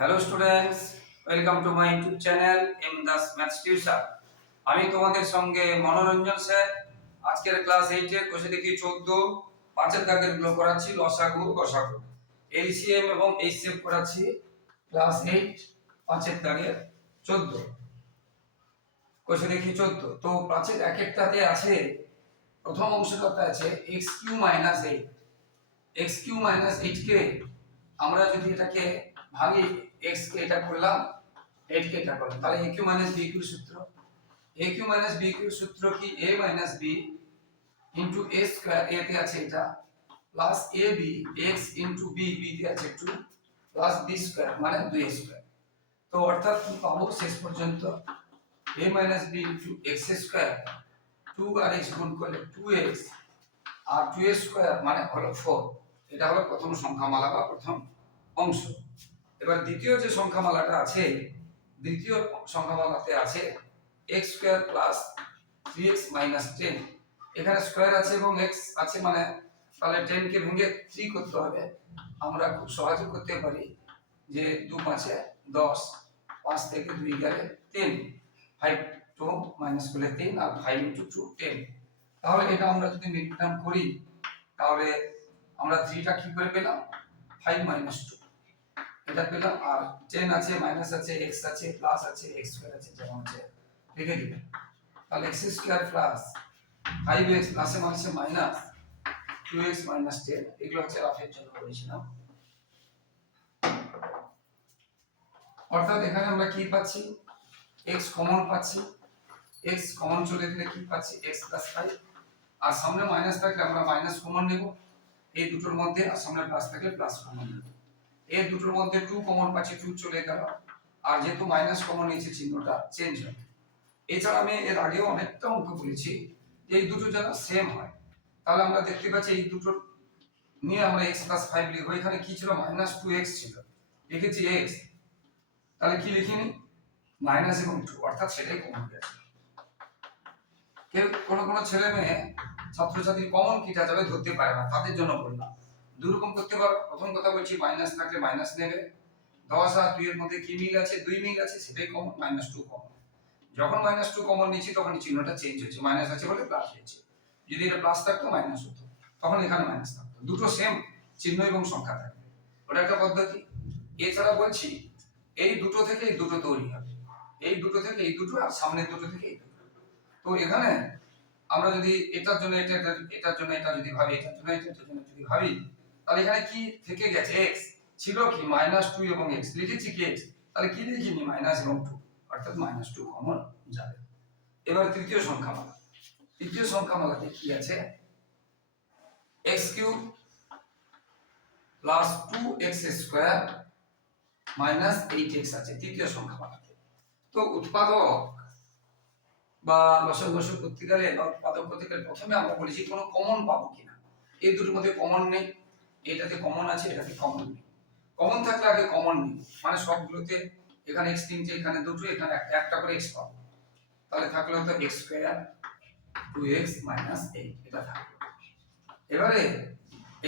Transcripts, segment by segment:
Hello students welcome to my YouTube channel M Das maths tuition আমি তোমাদের সঙ্গে মনোরঞ্জন sir. আজকের ক্লাস এইটে কোষে দেখি চোদ্দ, পাঁচের দাগেরগুলো করাচ্ছি, লসাগু গসাগু এলসিএম এবং এইচসিএফ করাচ্ছি ক্লাস এইট পাঁচের দাগের চোদ্দ। কোষে দেখি চোদ্দ। তো পাঁচের এক একটাতে আছে, প্রথম অংশটাতে আছে x cube minus eight x cube minus eight কে আমরা যদি এটাকে ভাঙি এক্স কে এটা করলাম এইট কে এটা করলাম। তাহলে এ কিউ মাইনাস বি কিউর সূত্র। এ কিউ মাইনাস বি কিউর সূত্র কি? A minus b into a square a তে আছে এটা plus a b x into b b তে আছে টু প্লাস বি স্কোয়ার মানে দুই স্কোয়ার তো অর্থাৎ পাবো? শেষ পর্যন্ত a minus b into x square two R x গুণ করলে টু এক্স আর টু এর স্কোয়ার মানে হলো ফোর এটা হলো প্রথম সংখ্যামালা বা প্রথম অংশ। এবার দ্বিতীয় যে সংখ্যামালাটা আছে, দ্বিতীয় সংখ্যামালাতে আছে x square plus three x minus ten এখানে স্কোয়ার আছে এবং এক্স আছে মানে তাহলে টেনকে ভেঙে থ্রি করতে হবে। আমরা খুব সহজে করতে পারি যে দু পাঁচে দশ, পাঁচ থেকে দুই গেলে তিন ফাইভ টু মাইনাস করলে তিন আর ফাইভ ইন্টু টু টেন তাহলে এটা আমরা যদি মিডটার্ম করি, তাহলে আমরা থ্রিটা কি করে পেলাম? ফাইভ মাইনাস টু এটা পেলাম আর টেন আছে মাইনাস আছে এক্স আছে প্লাস আছে এক্স স্কোয়ার আছে, যেমন আছে। লিখে দিবেন। তাহলে x square plus five x প্লাসে মাইনাসে মাইনাস টু মাইনাস টেন এগুলো হচ্ছে রাফের জন্য বলেছিলাম। অর্থাৎ এখানে আমরা কি পাচ্ছি? এক্স কমন পাচ্ছি। এক্স কমন চলে গেলে কি পাচ্ছি? এক্স প্লাস ফাইভ আর সামনে মাইনাস থাকলে আমরা মাইনাস কমন নেব। এই দুটোর মধ্যে আর সামনে প্লাস থাকলে প্লাস কমন নেব। এই দুটোর মধ্যে টু কমন পাচ্ছি টু চলে গেল। আর যেহেতু মাইনাস কমন নিয়েছে চিহ্নটা চেঞ্জ হবে এছাড়া আমি এর আগেও অনেকটা অঙ্ক বলেছি যে এই দুটো যেন সেম হয়। তাহলে আমরা দেখতে পাচ্ছি এই দুটোর নিয়ে আমরা এক্স প্লাস ফাইভ লিখব। এখানে কি ছিল? মাইনাস টু এক্স ছিল। লিখেছি এক্স তাহলে কি লিখিনি? মাইনাস এবং টু অর্থাৎ সেটাই কমন গেছে। কেউ কোনো কোনো ছেলে মেয়ে, ছাত্রছাত্রী কমন কিটা যাবে ধরতে পারে না, তাদের জন্য বললাম। দুই রকম করতে পারো। প্রথম কথা বলছি মাইনাস থাকলে মাইনাস নেবে। দশ আর দুই এর মধ্যে কি মিল আছে? দুই মিল আছে, সেটাই কমন মাইনাস টু কমন যখন মাইনাস টু কমন নিচ্ছি, তখন চিহ্নটা চেঞ্জ হচ্ছে। মাইনাস আছে বলে প্লাস হয়েছে যদি এটা প্লাস থাকতো মাইনাস হতো। তখন এখানে মাইনাস থাকতো। দুটো সেম চিহ্ন এবং সংখ্যা থাকবে। ওটা একটা পদ্ধতি। এছাড়া বলছি, এই দুটো থেকে এই দুটো তৈরি হবে। এই দুটো থেকে এই দুটো আর সামনের দুটো থেকে এই দুটো। তো এখানে আমরা যদি এটার জন্য এটা এটা- এটার জন্য এটা যদি ভাবি, এটার জন্য এটার জন্য যদি ভাবি তাহলে এখানে কি থেকে গেছে? এক্স ছিল কি? মাইনাস টু এবং এক্স লিখেছি কি এক্স তাহলে কি লিখিনি মাইনাস এবং অর্থাৎ মাইনাস টু কমন যাবে। এবার তৃতীয় সংখ্যামালা। তৃতীয় সংখ্যা সংখ্যামালাতে কি আছে? X cube plus two x square minus eight x আছে তৃতীয় সংখ্যা সংখ্যামালাতে। তো উৎপাদক বা লসক বসক করতে উৎপাদক গেলে প্রথমে আমরা বলেছি কোনো কমন পাবো কিনা। এই দুটোর মধ্যে কমন নেই। এটাতে কমন আছে, এটাতে কমন নেই। কমন থাকলে আগে কমন নেই। মানে সবগুলোতে এখানে এক্স তিনটে, এখানে দুটো, এখানে একটা একটা করে এক্স পাবো। তাহলে থাকলে হতো x square two x minus eight এটা থাকবে এবারে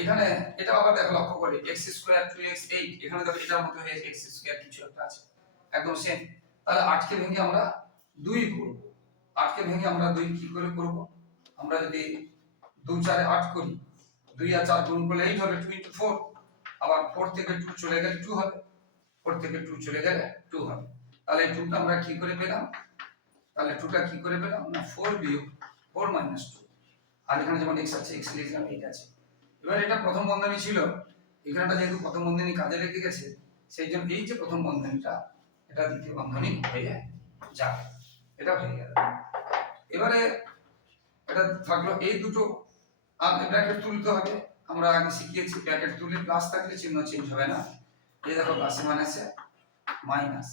এখানে এটা আবার দেখো লক্ষ্য করে x square two x eight এখানে দেখো এটার মধ্যে হয়ে এক্স স্কোয়ার কিছু একটা আছে। একদম সেম তাহলে আটকে ভেঙে আমরা দুই করব। আটকে ভেঙে আমরা দুই কি করে করব? আমরা যদি দু চারে আট করি দুই আর চার গুণ করলে এইট হবে টু ইন্টু ফোর আবার ফোর থেকে টু চলে গেলে টু হবে। ফোর থেকে টু চলে গেলে টু হবে। তাহলে টুটা আমরা কি করে পেলাম? তাহলে টুটা কি করে পেলাম? না ফোর বিয়োগ ফোর মাইনাস টু আর এখানে যেমন এক্স আছে এক্স লিখলাম এইট আছে। এবার এটা প্রথম বন্ধনী ছিল। এখানটা যেহেতু প্রথম বন্ধনী কাজে লেগে গেছে, সেই জন্য এই যে প্রথম বন্ধনীটা, এটা দ্বিতীয় বন্ধনী হয়ে যায়। যাবে এটা হয়ে গেল। এবারে এটা থাকল এই দুটো ব্র্যাকেট তুলতে হবে। আমরা আগে শিখিয়েছি ব্র্যাকেট তুলে প্লাস থাকলে চিহ্ন চেঞ্জ হবে না। এই দেখো প্লাসে মাইনাসে মাইনাস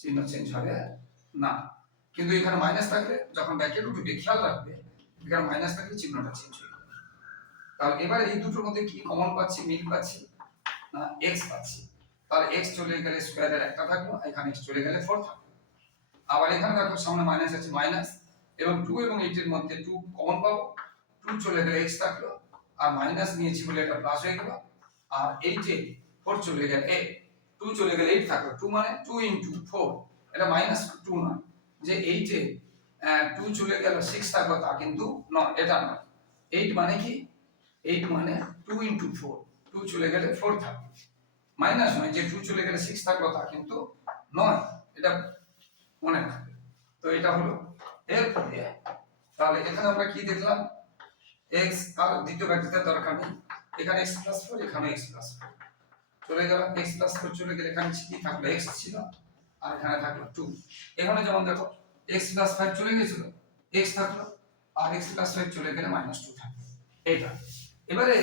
চিহ্ন চেঞ্জ হবে না। কিন্তু এখানে মাইনাস থাকলে যখন ব্র্যাকেট উঠবে, খেয়াল রাখবে, এখানে মাইনাস থাকলে চিহ্নটা চেঞ্জ হবে তাহলে এবারে এই দুটোর মধ্যে কি কমন পাচ্ছি, মিল পাচ্ছি, না এক্স পাচ্ছি? তাহলে এক্স চলে গেলে স্কোয়ারের একটা থাকল এখানে এক্স চলে গেলে ফোর থাকল। আবার এখানে দেখো সামনে মাইনাস আছে মাইনাস এবং টু এবং এইটের মধ্যে টু কমন পাবো। টু চলে গেলে এক্স থাকল, আর মাইনাস নিয়েছি বলে এটা প্লাস হয়ে গেল, আর এইটে ফোর চলে গেলে টু চলে গেলে এইট থাকল। টু মানে টু ইন্টু ফোর এটা মাইনাস টু নয়। যে এইটে টু চলে গেল সিক্স থাকল, তা কিন্তু নয়, এটা নয়। এইট মানে কি? এইট মানে টু ইন্টু ফোর টু চলে গেলে ফোর থাকবে মাইনাস নয়, যে টু চলে গেলে সিক্স থাকল, তা কিন্তু নয়, এটা মনে রাখবে তো এটা হলো, এরপরে, তাহলে এখানে আমরা কি দেখলাম? এক্স আর দ্বিতীয় ব্যাখ্যাতে দরকার নেই। এখানে এক্স প্লাস ফোর এখানে এক্স প্লাস চলে গেল এক্স প্লাস ফোর চলে গেলে এখানে কি থাকল? এক্স ছিল আর এখানে থাকল টু এখানে যেমন দেখো এক্স প্লাস ফাইভ চলে গেছিল এক্স থাকল আর এক্স প্লাস ফাইভ চলে গেলে মাইনাস টু থাকল। এইটা এবারে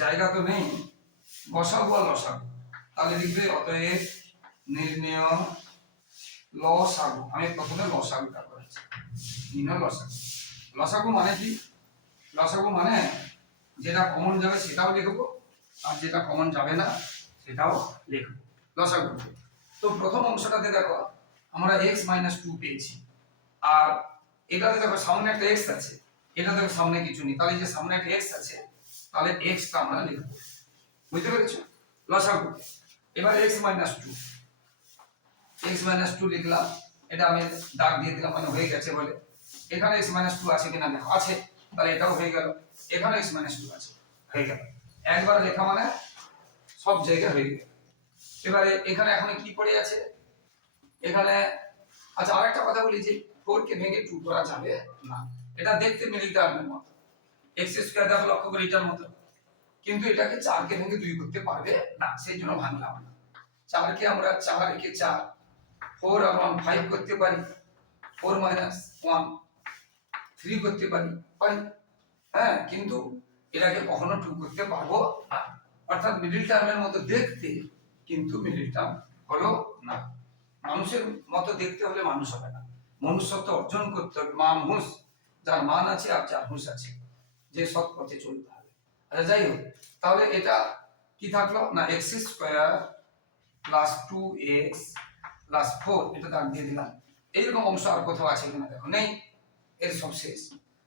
জায়গা তো নেই বসাবো আর লসাবো তাহলে লিখবে অতএব নির্ণয় লসাগু। আমি প্রথমে লসাগুটা করেছি। নির্ণয় লসাগু। লসাগু মানে কি? লসাগু মানে যেটা কমন যাবে সেটাও লিখব, আর যেটা কমন যাবে না সেটাও লিখব। লসাগু। তো প্রথম অংশটাতে দেখো, আমরা এক্স মাইনাস টু পেয়েছি। আর এটাতে দেখো, সামনে একটা এক্স আছে। এটা দেখো, সামনে কিছু নেই। তাহলে যে সামনে একটা এক্স আছে, তাহলে এক্সটা আমরা লিখব। বুঝতে পেরেছ? লসাগু। এবার x minus two x minus two লিখলাম। এটা আমি দাগ দিয়ে দিলাম মানে হয়ে গেছে বলে। এখানে এক্স মাইনাস টু আছে কিনা দেখো। আছে। তাহলে এটাও হয়ে গেল। এখানে এক্স মাইনাস টু আছে। হয়ে গেল। একবার লেখা মানে সব জায়গায় হয়ে গেল। এবারে এখানে এখন কি পড়ে আছে? এখানে আচ্ছা আরেকটা কথা বলি যে ফোর কে ভেঙে টু করা যাবে না। এটা দেখতে মিডিল টার্মের মতো। এক্স স্কোয়ার দেখো লক্ষ্য করে এটার মতো। কিন্তু এটাকে চারকে ভেঙে দুই করতে পারবে না। সেই জন্য ভাঙলাম না। চারকে আমরা চার একে চার। ফোর আর ওয়ান ফাইভ করতে পারি। ফোর মাইনাস ওয়ান থ্রি করতে পারি। পারি। হ্যাঁ কিন্তু এটাকে কখনো টু করতে পারব না। অর্থাৎ মিডিল টার্মের মতো দেখতে কিন্তু মিডিল টার্ম হলো না। মানুষের মতো দেখতে হলে মানুষ হবে না। মনুষ্যত্ব অর্জন করতে হবে। মা মানুষ যার মান আছে আর যার হুঁশ আছে, যে সৎ পথে চলতে হবে। আচ্ছা যাই হোক, তাহলে এটা কি থাকল? না x square plus two x plus four এটা দাগ দিয়ে দিলাম। এইরকম অংশ আর কোথাও আছে কিনা দেখো। নেই, এর সব শেষ।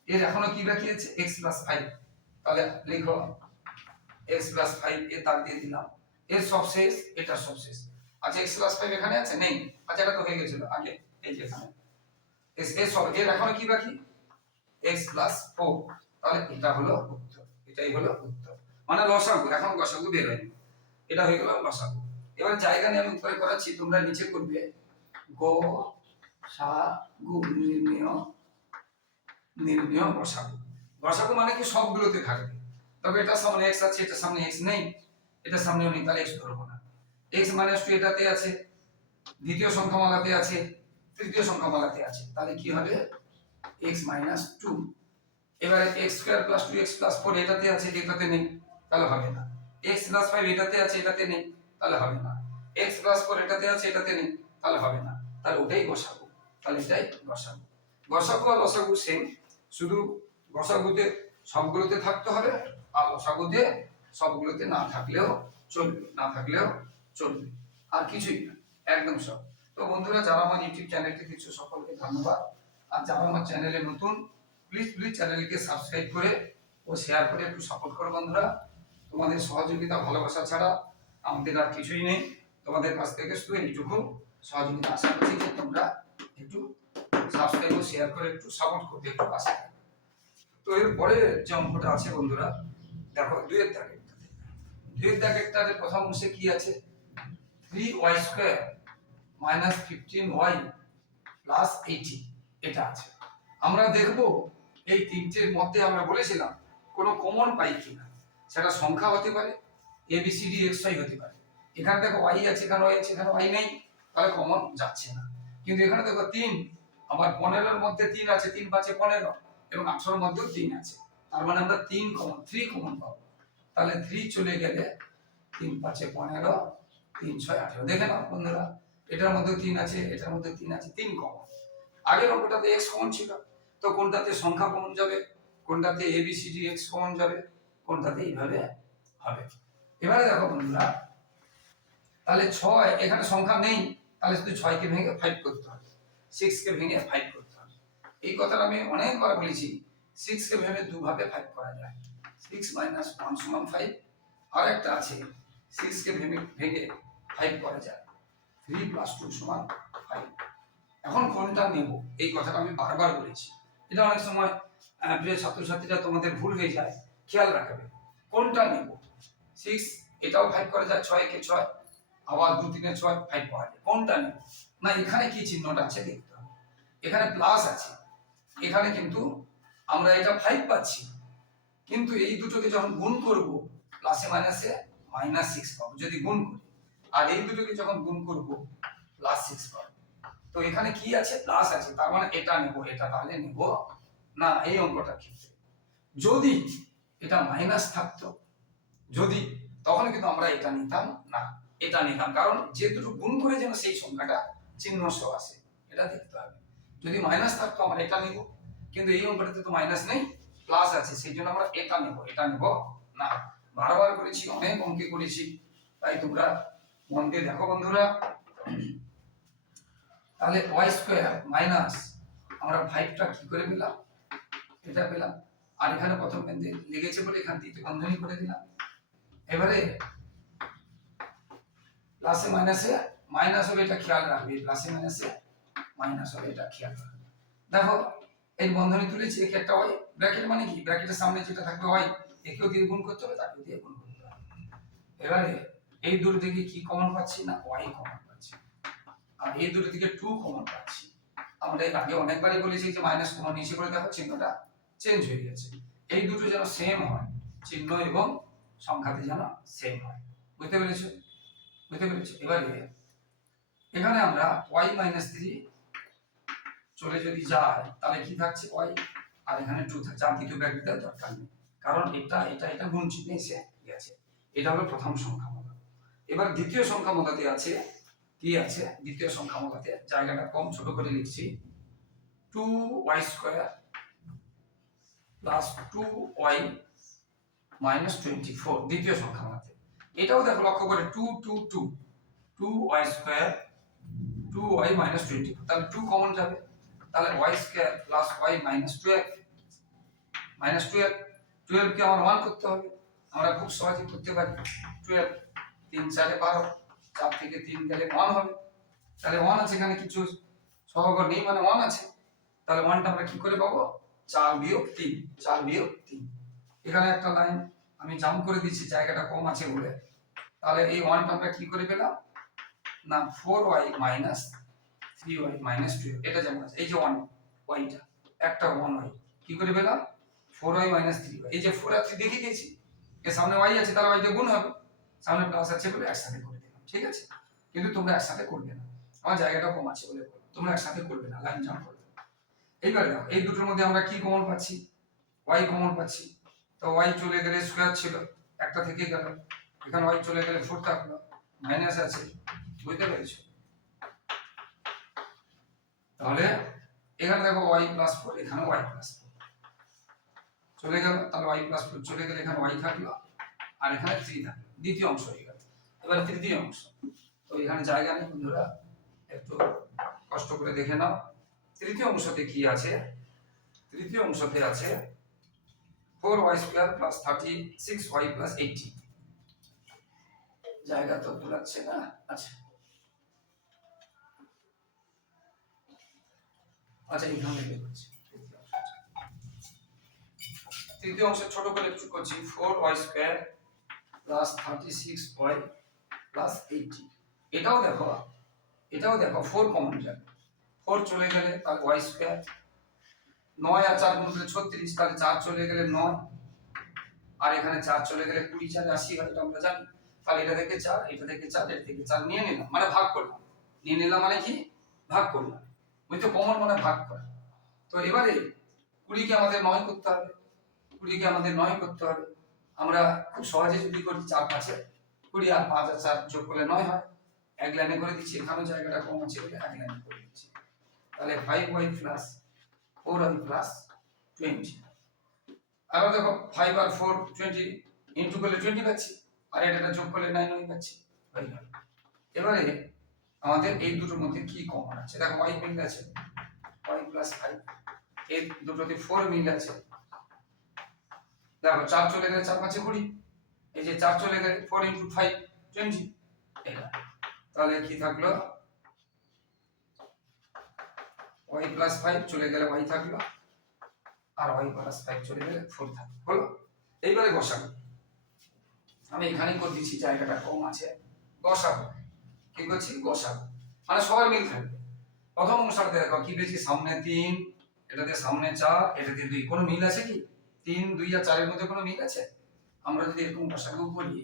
এর এখনও কি বাকি আছে? এক্স প্লাস ফাইভ তাহলে লিখো। এক্স প্লাস ফাইভ এর দাগ দিয়ে দিলাম। এর সব শেষ এটা সব শেষ আচ্ছা এক্স প্লাস ফাইভ এখানে আছে? নেই। আচ্ছা এটা তো হয়ে গেছিল আগে। এই যে এখানে। এস, এর সব এর এখনও কি বাকি? এক্স প্লাস ফোর তাহলে এটা হলো উত্তর। এটাই হলো উত্তর। মানে লসাগু। এখন লসাগু বের হয়নি এটা হয়ে গেল লসাগু। এবার জায়গা নিয়ে আমি উপরে করাচ্ছি। তোমরা নিচে করবে। গো, সা, গু নির্ণয় নির্ণয় বসাগু বসাগু মানে কি সবগুলোতে থাকবে। তবে এটার সামনে এক্স আছে, এটা সামনে এক্স নেই এটার সামনেও নেই, তাহলে এক্স ধরবো না। এক্স মাইনাস টু এটাতে আছে, দ্বিতীয় সংখ্যামালাতে আছে, তৃতীয় সংখ্যামালাতে আছে। তাহলে কি হবে? এক্স মাইনাস টু এবারে x square plus two x plus four এটাতে আছে এটাতে নেই, তাহলে হবে না। এক্স প্লাস ফাইভ এটাতে আছে, এটাতে নেই, তাহলে হবে না। এক্স প্লাস ফোর এটাতে আছে, এটাতে নেই, তাহলে হবে না। তাহলে ওটাই বসাবো। তাহলে এটাই বসাবো। গসাগু আর লসাগু সেম শুধু গসাগুতে সবগুলোতে থাকতে হবে, আর লসাগুতে সবগুলোতে না থাকলেও চলবে, না থাকলেও চলবে, আর কিছুই না, একদম সব। তো বন্ধুরা যারা আমার ইউটিউব চ্যানেলটি কিছু সকলকে ধন্যবাদ। আর যারা আমার চ্যানেলে নতুন প্লিজ প্লিজ চ্যানেলকে সাবস্ক্রাইব করে ও শেয়ার করে একটু সাপোর্ট করো বন্ধুরা। তোমাদের সহযোগিতা, ভালোবাসা ছাড়া আমাদের আর কিছুই নেই। তোমাদের কাছ থেকে শুধু এইটুকু সহযোগিতা আশা করছি যে তোমরা একটু সাবস্ক্রাইব ও শেয়ার করে একটু সাপোর্ট করবে একটু থাকবে। তো এর পরে যে অঙ্কটা আছে বন্ধুরা, দেখো দুইয়ের দাগেরটাতে দুইয়ের দাগেরটাতে প্রথম অংশে কি আছে? Three y square minus fifteen y plus eighty এটা আছে। আমরা দেখব এই তিনটের মধ্যে আমরা বলেছিলাম কোনো কমন পাই কিনা। সেটা সংখ্যা হতে পারে a b c d x y হতে পারে। এখানে দেখো ওয়াই আছে, এখানে ওয়াই আছে, এখানে ওয়াই নেই, তাহলে কমন যাচ্ছে না। কিন্তু এখানে দেখো তিন, আবার পনেরোর মধ্যে তিন আছে, তিন পাঁচে পনেরো। এবং আঠারোর মধ্যেও তিন আছে। তার মানে আমরা তিন কমন থ্রি কমন পাবো। তাহলে থ্রি চলে গেলে তিন পাঁচে পনেরো, তিন ছয় আঠেরো। দেখে নাও বন্ধুরা, এটার মধ্যে তিন আছে, এটার মধ্যে তিন আছে, তিন কমন আগের অঙ্কটাতে এক্স কমন ছিল। তো কোনটাতে সংখ্যা কমন যাবে? কোনটাতে a b c d x common যাবে? কোনটাতে এইভাবে হবে। এবারে দেখো বন্ধুরা, তাহলে ছয়, এখানে সংখ্যা নেই। তাহলে শুধু ছয়কে ভেঙে ফাইভ করতে হবে। সিক্স কে ভেঙে ফাইভ এই কথাটা আমি অনেকবার বলেছি। সিক্স কে ভেঙে দুভাবে ফাইভ করা যায়। সিক্স মাইনাস ওয়ান সমান ফাইভ আর একটা আছে সিক্স কে ভেঙে ভেঙে ফাইভ করা যায়। থ্রি প্লাস টু সমান ফাইভ এখন কোনটা নেব? এই কথাটা আমি বারবার বলেছি। এটা অনেক সময় প্রিয় ছাত্রছাত্রীরা তোমাদের ভুল হয়ে যায়। খেয়াল রাখবে। কোনটা নেব? সিক্স এটাও ফাইভ করা যায়। ছয় কে ছয়। আবার দু তিনে ছয় ফাইভ পাওয়া যায়। কোনটা নেব? না, এখানে কি চিহ্নটা আছে দেখতে হবে। এখানে প্লাস আছে। এখানে কিন্তু আমরা এটা ফাইভ পাচ্ছি। কিন্তু এই দুটোকে যখন গুণ করব প্লাসে মাইনাসে মাইনাস সিক্স পাবো, যদি গুণ করি। আর এই দুটোকে যখন গুণ করব প্লাস সিক্স পাবো। তো এখানে কি আছে? প্লাস আছে, তার মানে এটা নেব, এটা তাহলে নেব না, এই অঙ্কটার ক্ষেত্রে। যদি এটা মাইনাস থাকতো, যদি, তখন কিন্তু আমরা এটা নিতাম না, এটা নিতাম। কারণ যে দুটো গুণ করে যেন সেই সংখ্যাটা চিহ্ন সহ আসে এটা দেখতে হবে। যদি মাইনাস থাকতো আমরা এটা নিব। কিন্তু এই অঙ্কটাতে তো মাইনাস নেই প্লাস আছে, সেই জন্য আমরা এটা নেব এটা নেব না। বারবার করেছি, অনেক অঙ্কে করেছি, তাই তোমরা মন দিয়ে দেখো বন্ধুরা। তাহলে ওয়াই স্কোয়ার মাইনাস আমরা ফাইভটা কি করে পেলাম? এটা পেলাম। আর এখানে প্রথম লেগেছে বলে এখান থেকে বন্ধনী করে দিলাম। এবারে প্লাসে মাইনাসে মাইনাস হবে এটা খেয়াল রাখবে প্লাসে মাইনাসে মাইনাস হবে, এটা খেয়াল দেখো এই বন্ধনী তুলেছি, একে একটা ওয়াই ব্র্যাকেট মানে কি? ব্র্যাকেটের সামনে যেটা থাকবে ওয়াই একেও দিয়ে গুণ করতে হবে, তাকেও দিয়ে গুণ করতে হবে। এবারে, এই দুটো থেকে কি কমন পাচ্ছি না ওয়াই কমন পাচ্ছি? আর এই দুটো থেকে টু কমন পাচ্ছি। আমরা এর আগে অনেকবারই বলেছি যে মাইনাস কমন নিচে করে দেখো, চিহ্নটা চেঞ্জ হয়ে গেছে। এই দুটো যেন সেম হয়, চিহ্ন এবং সংখ্যাতে যেন সেম হয়। বুঝতে পেরেছ? বুঝতে পেরেছ? এবারে, এখানে আমরা ওয়াই মাইনাস থ্রি চলে যদি যায়, তাহলে কি থাকছে? ওয়াই আর এখানে টু থাকছে আর দ্বিতীয় ব্র্যাকেট দরকার নেই। কারণ এটা এটা এটা গুণ চিহ্নে এসে গেছে এটা হলো প্রথম সংখ্যা মতা এবার দ্বিতীয় সংখ্যা মতাতে আছে, কি আছে? দ্বিতীয় সংখ্যা মতাতে জায়গাটা কম, ছোট করে লিখছি। Two y square plus two y minus twenty four দ্বিতীয় সংখ্যা মতাতে এটাও দেখো লক্ষ্য করে two two two two y square two y minus twenty four তাহলে টু কমন যাবে। তাহলে y square plus y minus twelve minus twelve টুয়েলভকে আমার ওয়ান করতে হবে। আমরা খুব সহজে করতে পারি। টুয়েলভ তিন চারে বারো, চার থেকে তিন গেলে ওয়ান হবে। তাহলে ওয়ান আছে এখানে কিছু সহগর নেই মানে ওয়ান আছে। তাহলে ওয়ানটা আমরা কি করে পাবো? চার বিয়োগ তিন, চার বিয়োগ তিন। এখানে একটা লাইন আমি জাম্প করে দিচ্ছি জায়গাটা কম আছে বলে। তাহলে এই ওয়ানটা আমরা কি করে পেলাম? না four y minus three y minus two এটা যেমন আছে, এই যে ওয়ান ওয়াইটা একটা ওয়ান ওয়াই কি করে পেলাম? Four y minus three y এই যে ফোর আর থ্রি দেখে দিয়েছি, এর সামনে ওয়াই আছে, তাহলে ওয়াইটা গুণ হবে, সামনে প্লাস আছে বলে একসাথে করে দিলাম, ঠিক আছে? কিন্তু তোমরা একসাথে করবে না, আমার জায়গাটা কম আছে বলে তোমরা একসাথে করবে না লাইন জাম্প করবে এইবার দেখো, এই দুটোর মধ্যে আমরা কি কমন পাচ্ছি? ওয়াই কমন পাচ্ছি, তো ওয়াই চলে গেলে স্কোয়ার ছিল, একটা থেকে গেল, এখানে ওয়াই চলে গেলে ফোর থাকল মাইনাস আছে, বুঝতে পেরেছ? তাহলে এখানে দেখো ওয়াই প্লাস ফোর এখানে ওয়াই প্লাস ফোর চলে গেল, তাহলে ওয়াই প্লাস ফোর চলে গেলে এখানে ওয়াই থাকল, আর এখানে থ্রি থাকল। দ্বিতীয় অংশ হয়ে গেল। এবার তৃতীয় অংশ। তো এখানে জায়গা নেই বন্ধুরা, একটু কষ্ট করে দেখে নাও। তৃতীয় অংশতে কি আছে? তৃতীয় অংশতে আছে four y square plus thirty six y plus eighty জায়গা তো তোলাচ্ছে না? আচ্ছা। আচ্ছা এখানে বের করছি। তৃতীয় ছোট করে একটু করছি। Four y square plus thirty six y plus এটাও দেখো এটাও দেখো ফোর কমন যাবে। ফোর চলে গেলে তাহলে ওয়াই স্কোয়ার নয় আর চার গুণ ছত্রিশ, তাহলে চার চলে গেলে নয় আর এখানে চার চলে গেলে কুড়ি, চার, আশি, হয়, এটা আমরা জানি। তাহলে এটা থেকে চার, এটা থেকে চার এটা থেকে চার নিয়ে নিলাম। মানে ভাগ করলাম। নিয়ে নিলাম মানে কি? ভাগ করলাম। বুঝছ কমন মানে ভাগ করে। তো এবারে কুড়িকে আমাদের নয় করতে হবে, কুড়িকে আমাদের নয় করতে হবে। আমরা খুব সহজে যদি করি চার পাঁচে, কুড়ি আর পাঁচ আর চার যোগ করলে নয় হয়। এক লাইনে করে দিচ্ছি, এখানেও জায়গাটা কম আছে বলে এক লাইনে করে দিচ্ছি। তাহলে five y plus four y plus twenty আবার দেখো ফাইভ আর ফোর টোয়েন্টি ইন্টু করলে টোয়েন্টি পাচ্ছি, আর এটা যোগ করলে নাইন ওয়াই পাচ্ছি। এবারে আমাদের এই দুটোর মধ্যে কি কমন আছে? দেখো ওয়াই মিল আছে ওয়াই প্লাস ফাইভ এই দুটোতে ফোর মিল আছে। দেখো চার চলে গেলে চার পাঁচে কুড়ি, এই যে চার চলে গেলে ফোর ইন্টু ফাইভ টোয়েন্টি এটা তাহলে কি থাকল? ওয়াই প্লাস ফাইভ চলে গেলে ওয়াই থাকল, আর ওয়াই প্লাস ফাইভ চলে গেলে ফোর থাকল, হলো? এইবারে বসাবো। আমি এখানেই করে দিচ্ছি, জায়গাটা কম আছে। বসাবো। কি করছি বসাবো। মানে সবার মিল থাকবে। প্রথম অংশটাতে দেখো, কি পেয়েছি? সামনে তিন এটাতে সামনে চার এটাতে দুই। কোনো মিল আছে কি? তিন, দুই আর চারের মধ্যে কোনো মিল আছে? আমরা যদি এরকম বসাগু করি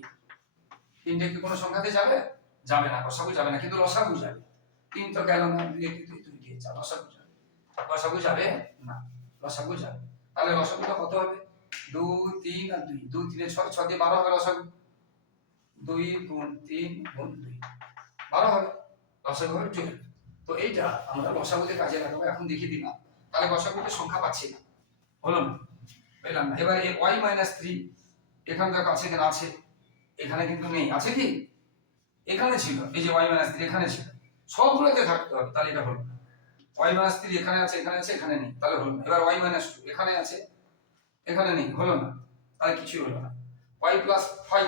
তিনটে কি কোনো সংখ্যাতে যাবে? যাবে না রসাগু যাবে না, কিন্তু রসাগু যাবে। তিন তো গেল না, দুই দুই দুই দিয়ে চার রসাগু যাবে। রসাগু যাবে? না রসাগু যাবে। তাহলে রসাগুটা কত হবে? দুই, তিন আর দুই। দুই, তিনে ছয় ছয় দিয়ে বারো হবে রসাগু দুই, গুণ তিন, গুণ দুই। বারো হবে রসাগু হবে তো এইটা আমরা রসাগুতে কাজে লাগাবো, এখন দেখিয়ে দিলাম। তাহলে রসাগুতে সংখ্যা পাচ্ছি না। হলো না? পেলাম না। এবারে ওয়াই মাইনাস থ্রি এখানে দেখো আছে কিনা আছে? এখানে কিন্তু নেই। আছে কি? এখানে ছিল। এই যে ওয়াই মাইনাস থ্রি এখানে ছিল। সবগুলোতে থাকতে হবে, তাহলে এটা হলো ওয়াই মাইনাস থ্রি এখানে আছে এখানে আছে, এখানে নেই। তাহলে হলো না। এবার ওয়াই মাইনাস টু এখানে আছে, এখানে নেই। হলো না? তাহলে কিছুই হলো না। ওয়াই প্লাস ফাইভ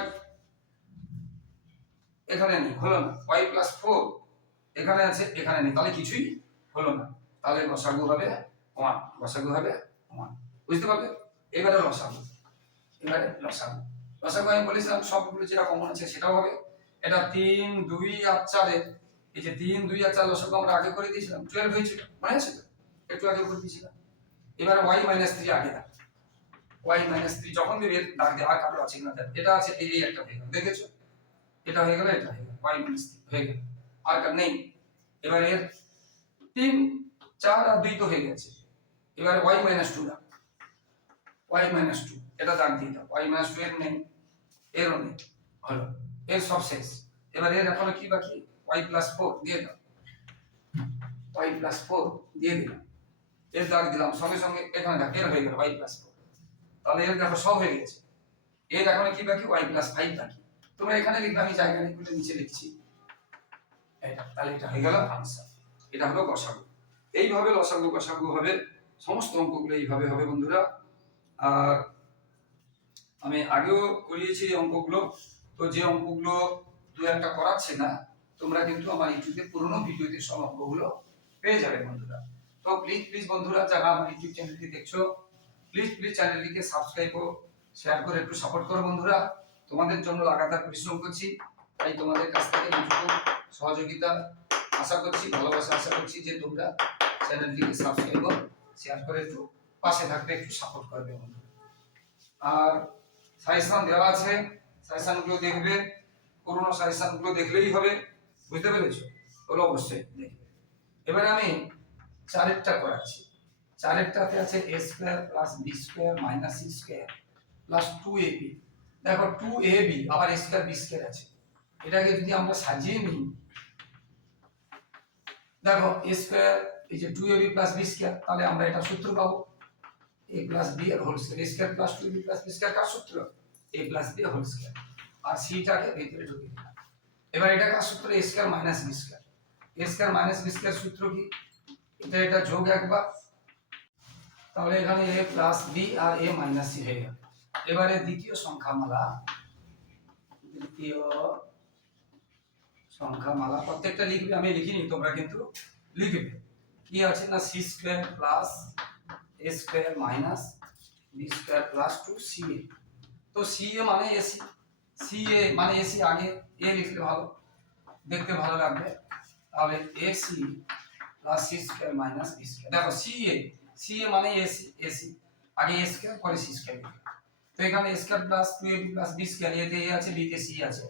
এখানে নেই, হলো না। ওয়াই প্লাস ফোর এখানে আছে, এখানে নেই। তাহলে কিছুই হলো না। তাহলে গসাগু হবে ওয়ান গসাগু হবে ওয়ান বুঝতে পারলে? এবারে লসাগু। এবারে লসাগু। লসাগু আমি বলেছিলাম, সবগুলো যেটা কমন আছে সেটাও হবে। এটা তিন, দুই আর চারের এই যে তিন, দুই আর চার লসাগু আমরা আগে করে দিয়েছিলাম। টুয়েলভ হয়েছিল। মনে আছে তো? একটু আগে করে দিয়েছিলাম। এবারে ওয়াই মাইনাস থ্রি আগে দাও। ওয়াই মাইনাস থ্রি যখন দেবে দাগ দিয়ে আর কারও আছে দেখ। এটা আছে এই একটা হয়ে দেখেছ? এটা হয়ে গেল, এটা হয়ে গেল থ্রি হয়ে গেল। আর কার নেই? এবার এর তিন, চার আর দুই তো হয়ে গেছে। এবারে ওয়াই মাইনাস টু দাও। ওয়াই মাইনাস টু এটা দাগ দিয়ে দাও। ওয়াই মাইনাস টু এর নেই, এরও নেই। হলো, এর সব শেষ। এবার এর এখন কি বাকি? ওয়াই প্লাস ফোর দিয়ে দাও। ওয়াই প্লাস ফোর দিয়ে দিলাম। এর দাগ দিলাম, সঙ্গে সঙ্গে এখানে দেখ, এর হয়ে গেল ওয়াই প্লাস ফোর তাহলে এর দেখো, সব হয়ে গেছে। এর এখন কি বাকি? ওয়াই প্লাস ফাইভ বাকি। তোমরা এখানে লিখবে, আমি জায়গা বলে নিচে লিখছি। এটা, তাহলে এটা হয়ে গেল আনসার এটা হলো গসাগু এইভাবে লসাগু গসাগু হবে। সমস্ত অঙ্কগুলো এইভাবে হবে, বন্ধুরা। আর আমি আগেও করিয়েছি অঙ্কগুলো। তো যে অঙ্কগুলো দু একটা করাচ্ছে না, তোমরা কিন্তু আমার ইউটিউবে পুরনো ভিডিওতে সব অঙ্কগুলো পেয়ে যাবে, বন্ধুরা। তো প্লিজ প্লিজ বন্ধুরা, যারা আমার ইউটিউব চ্যানেলটি দেখছ প্লিজ প্লিজ চ্যানেলটিকে সাবস্ক্রাইব ও শেয়ার করে একটু সাপোর্ট করো, বন্ধুরা। তোমাদের জন্য লাগাতার পরিশ্রম করছি, তাই তোমাদের কাছ থেকে এইটুকু সহযোগিতা আশা করছি, ভালোবাসা আশা করছি যে তোমরা চ্যানেলটিকে সাবস্ক্রাইব ও শেয়ার করে একটু পাশে থাকবে, একটু সাপোর্ট করবে আর সাজেশন দেওয়া আছে সাজেশনগুলো দেখবে, পুরোনো সাজেশনগুলো দেখলেই হবে, বুঝতে পেরেছ? ওগুলো অবশ্যই দেখবে। এবারে আমি চারেরটা করাচ্ছি। চারেরটাতে আছে a square plus b square minus c square plus two a b দেখো টু এ বি আবার এ স্কোয়ার বি স্কোয়ার আছে। এটাকে যদি আমরা সাজিয়ে নিই, দেখো এ স্কোয়ার এই যে two a b plus b square তাহলে আমরা এটা সূত্র পাবো। এ প্লাস বি এর whole square a square plus two b plus b square কার সূত্র? A plus b whole square আর সিটাকে ভিতরে ঢুকিয়ে দিলাম। এবার এটা কার সূত্র? A square minus b square a square minus b square সূত্র কি? এটা এটা যোগ একবার। তাহলে এখানে এ প্লাস বি আর এ মাইনাস সি হয়ে গেল। এবারে দ্বিতীয় সংখ্যামালা দ্বিতীয় সংখ্যামালা, প্রত্যেকটা লিখবে, আমি লিখিনি, তোমরা কিন্তু লিখবে। কি আছে না c square plus a square minus b square plus two c a তো সি এ মানে এসি সি এ মানে এসি আগে এ লিখলে ভালো, দেখতে ভালো লাগবে। তাহলে a c plus c square minus b square দেখো সি এ সি এ মানে এসি এসি আগে এ স্কোয়ার পরে সি স্কোয়ার তো এখানে square plus two a plus b square এতে এ আছে বিতে সি আছে।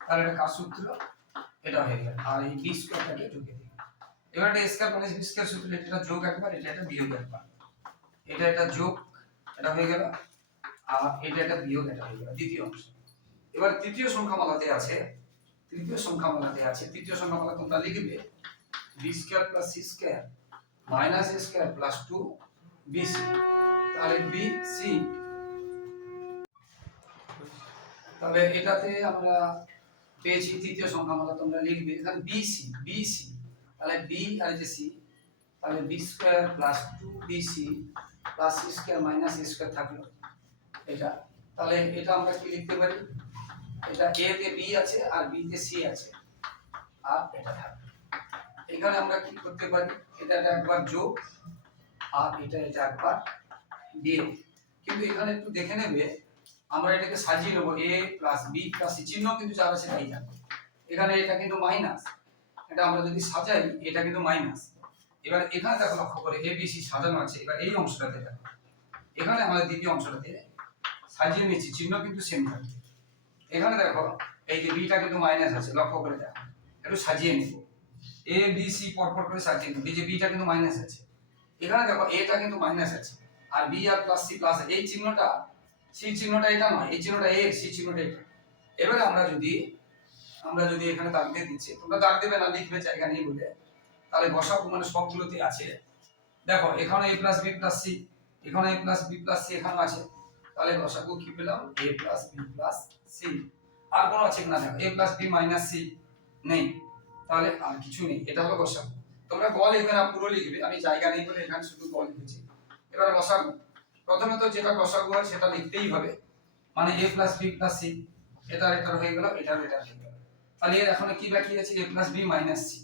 তাহলে এটা কার সূত্র? এটা হয়ে গেল। আর এই বি স্কোয়ারটাকে দিই এবার এটা স্কোয়ার মানে বি স্কোয়ার সূত্র, এটা যোগ একবার, এটা একটা বিয়োগ একবার। এটা একটা যোগ, এটা হয়ে গেল। আর এটা একটা বিয়োগ, এটা হয়ে গেল। দ্বিতীয় অংশ। এবার তৃতীয় সংখ্যা সংখ্যামালাতে আছে। তৃতীয় সংখ্যা সংখ্যামালাতে আছে। তৃতীয় সংখ্যা সংখ্যামালা তোমরা লিখবে। B square plus C square minus square plus two B C তাহলে বি সি তাহলে এটাতে আমরা পেয়েছি তৃতীয় সংখ্যা সংখ্যামালা তোমরা লিখবে। এখানে বি সি বি সি তাহলে বি আর যে সি তাহলে B square plus two B C plus C square minus A square থাকল। এটা, তাহলে এটা আমরা কি লিখতে পারি? এটা এ তে বি আছে আর বি তে সি আছে, আর এটা থাকবে এখানে আমরা কি করতে পারি? এটা এটা একবার যোগ, আর এটা এটা একবার বিয়োগ। কিন্তু এখানে একটু দেখে নেবে আমরা এটাকে সাজিয়ে নেব A plus B plus C চিহ্ন কিন্তু যা আছে তাই এখানে এটা কিন্তু মাইনাস এটা আমরা যদি সাজাই, এটা কিন্তু মাইনাস এবার এখানে দেখো লক্ষ্য করে এ বি সি সাজানো আছে। এবার এই অংশটাতে দেখো। এখানে আমাদের দ্বিতীয় অংশটাতে সাজিয়ে নিচ্ছি, চিহ্ন কিন্তু সেম থাকবে। এখানে দেখো, এই যে বিটা কিন্তু মাইনাস আছে, লক্ষ্য করে দেখো। একটু সাজিয়ে নিব। এ বি সি পরপর করে সাজিয়ে নিব। এই যে বিটা কিন্তু মাইনাস আছে। এখানে দেখো এটা কিন্তু মাইনাস আছে। আর বি আর প্লাস সি প্লাস এই চিহ্নটা সি চিহ্নটা এটা নয়, এই চিহ্নটা এ, সি চিহ্নটা এটা। এবারে আমরা যদি আমরা যদি এখানে দাগ দিয়ে দিচ্ছি, তোমরা দাগ দেবে না, লিখবে জায়গা নেই বলে। তাহলে বসাবো মানে সবগুলোতে আছে। দেখো, এখানে A plus B plus C এখানে A plus B plus C এখানে আছে। তাহলে বসাবো কি পেলাম? A plus B plus C আর কোনো আছে না দেখো, A plus B minus C নেই। তাহলে আর কিছু নেই, এটা হলো বসাবো। তোমরা বল লিখবে না পুরো লিখবে, আমি জায়গা নেই বলে এখানে শুধু বল লিখেছি। এবারে বসাবো। প্রথমে তো যেটা বসাবো হয় সেটা লিখতেই হবে। মানে A plus B plus C এটা এটা হয়ে গেল, এটা এটা হয়ে গেল। তাহলে এর এখন কি বাকি আছে? A plus B minus C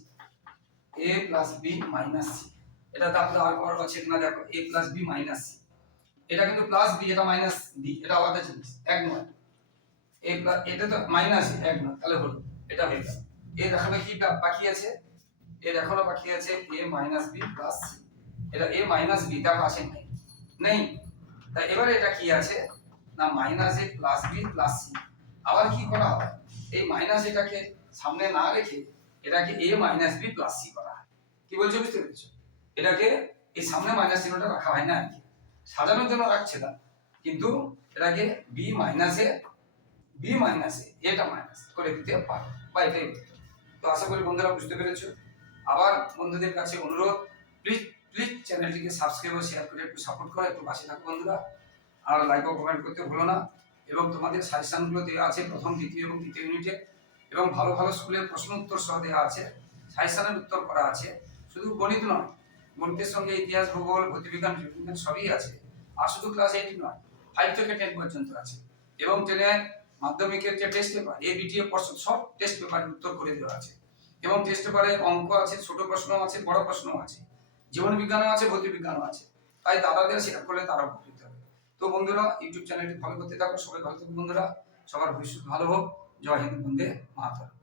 A plus B minus C এটা তারপরে আর বড় আছে কিনা দেখো A plus B minus C এটা কিন্তু প্লাস বি এটা মাইনাস বি এটা আলাদা জিনিস, এক নয়। এ প্লাস এটা তো মাইনাস এক নয়, তাহলে হলো, এটা হয়ে গেল। এর এখনও কি বাকি আছে? এর এখনও বাকি আছে A minus B plus C এটা এ মাইনাস বি দেখো আছে নাই। নেই। তাই এবারে এটা কি আছে? না minus A plus B plus C আবার কি করা হয়? এই মাইনাস এটাকে সামনে না রেখে এটাকে A minus B plus C করা হয়। কি বলছো, বুঝতে পেরেছ? এটাকে এই সামনে মাইনাস চিহ্নটা রাখা হয় না আর কি। সাজানোর জন্য রাখছে না। কিন্তু এটাকে বি মাইনাসে বি মাইনাসে এটা মাইনাস করে দিতে পারো। বা এটাই। তো আশা করি বন্ধুরা বুঝতে পেরেছ। আবার বন্ধুদের কাছে অনুরোধ প্লিজ প্লিজ চ্যানেলটিকে সাবস্ক্রাইব ও শেয়ার করে একটু সাপোর্ট করো, একটু পাশে থাকো বন্ধুরা। আর লাইক ও কমেন্ট করতে ভুলো না। এবং তোমাদের সাজেশনগুলো দেওয়া আছে প্রথম, দ্বিতীয় এবং তৃতীয় ইউনিটে এবং ভালো ভালো স্কুলের প্রশ্ন উত্তর সহ দেওয়া আছে। সাজেশনের উত্তর করা আছে। শুধু গণিত নয়, গণিতের সঙ্গে ইতিহাস, ভূগোল, ভৌতবিজ্ঞান জীববিজ্ঞান সবই আছে। আর শুধু ক্লাস এইট নয় ফাইভ থেকে টেন পর্যন্ত আছে। এবং টেনে মাধ্যমিকের যে টেস্ট পেপার এ বিটিএ পর্ষদ সব টেস্ট পেপারের উত্তর করে দেওয়া আছে। এবং টেস্ট পেপারে অঙ্ক আছে, ছোট প্রশ্ন আছে, বড় প্রশ্ন আছে। জীবন বিজ্ঞানও আছে ভৌতিক বিজ্ঞানও আছে। তাই দাদাদের সেটা করলে তারা উপকৃত হবে। তো বন্ধুরা, ইউটিউব চ্যানেলটি ফলো করতে থাকো, সবাই ভালো থাকুন বন্ধুরা। সবার ভবিষ্যৎ ভালো হোক। জয় হিন্দ, বন্দে মাতরম।